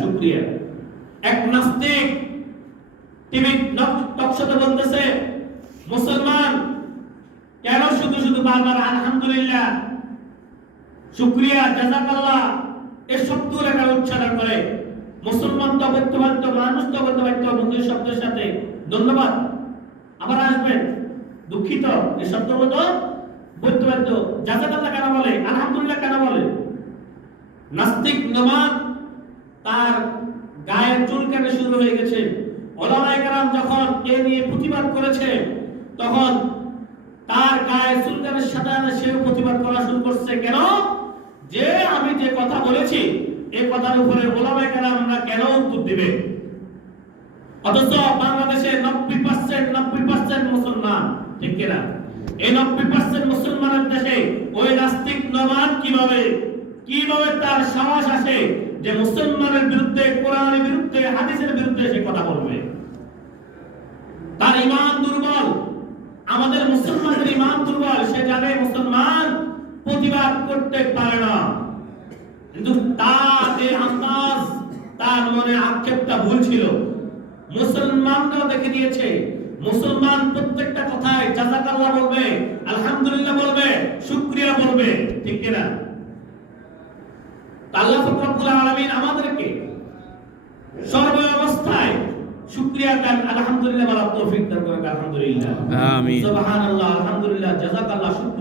শুকরিয়া। এক নাস্তিক টিভি টকশোতে বলতেছে, মুসলমান কেন শুধু শুধু বারবার আলহামদুলিল্লাহ, শুকরিয়া, জাযাকাল্লাহ এই শব্দগুলো কেন উচ্চারণ করে? মুসলমান তো বলতে পারতো, মানুষ তো বলতে পারতো মুখের শব্দের সাথে ধন্যবাদ, আবার আসবেন, দুঃখিত, এই শব্দগুলো তো বলতে পারতো। জাযাকাল্লাহ কেন বলে? আলহামদুলিল্লাহ কেন বলে? নাস্তিক নমান তার গায়ের চুলকানি শুরু হয়ে গেছে। ওলামায়ে কেরাম যখন এ নিয়ে প্রতিবাদ করেছে, তখন তার গায়ের চুলকানির সাথে সেও প্রতিবাদ করা শুরু করছে। কেন? যে আমি যে কথা বলেছি এই কথার উপরে ওলামায়ে কেরামরা কেন উত্তর দিবে? অথচ বাংলাদেশে 90% মুসলমান, ঠিক কিনা? এই 90% মুসলমানের দেশে ওই নাস্তিক নমান কিভাবে তার সাহস আসে যে মুসলমানের বিরুদ্ধে, কোরআনের বিরুদ্ধে, হাদিসের বিরুদ্ধে সে কথা বলবে? তার ঈমান দুর্বল। আমাদের মুসলমানের ঈমান দুর্বল। সে জানে মুসলমান প্রতিবাদ করতে পারে না, কিন্তু তার এই আন্দাজ, তার মনে আক্ষেপটা ভুল ছিল। মুসলমানরাও দেখে দিয়েছে, মুসলমান প্রত্যেকটা কথায় জাযাকাল্লাহ বলবে, আলহামদুলিল্লাহ বলবে, শুকরিয়া বলবে, ঠিক কিনা? আল্লাহ রাব্বুল আলামিন আমাদেরকে সর্ব অবস্থায় শুকরিয়া দান, আলহামদুলিল্লাহ বলার তৌফিক দান করুন। আলহামদুলিল্লাহ, আমিন, সুবহানাল্লাহ, আলহামদুলিল্লাহ, জাযাকাল্লাহ, শুকরিয়া।